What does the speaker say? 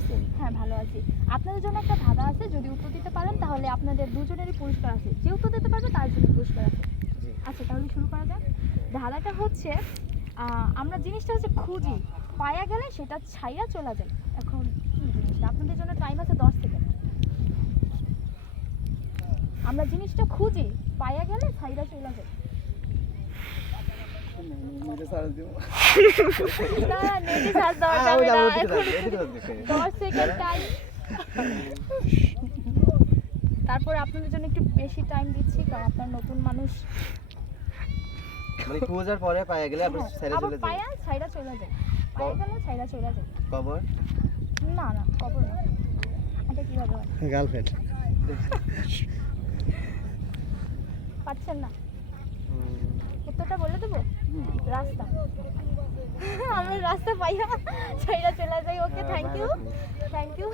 আছেন। হ্যাঁ ভালো আছি। আপনাদের জন্য একটা ধাঁধা আছে যদি উত্তর দিতে পারেন তাহলে আপনাদের দুজনেরই পুরস্কার আছে। যে উত্তর দিতে পারবে তার জন্য পুরস্কার আছে। আচ্ছা তাহলে শুরু করা যাক। ধাঁধাটা হচ্ছে আমরা জিনিসটা হচ্ছে খুঁজি। পায়া গেলে সেটা ছাইয়া চলে যায়। এখন কি জিনিসটা? আপনাদের জন্য টাইম আছে দশ সেকেন্ড। আমরা জিনিসটা খুঁজি পায়া গেলে ছাইরা চলে যায়। না নেটে সার্চ দেওয়া যাবে না এখন সেকেন্ড টাইম তারপর আপনাদের জন্য একটু বেশি টাইম দিচ্ছি কারণ আপনার নতুন মানুষ মানে খোঁজার পরে পায়ে গেলে আবার হ্যাঁ, ছেড়ে চলে যায় পায়া ছাইরা চলে যায়। পায়া গেলে ছাইরা চলে যায়। কবর? না না কবর না। এটা কীভাবে হয়? গার্লফ্রেন্ড পাচ্ছেন না। উত্তরটা বলে দেবো। রাস্তা। আমরা রাস্তা পাইয়া ছাইরা চলে যাই। Okay thank you thank you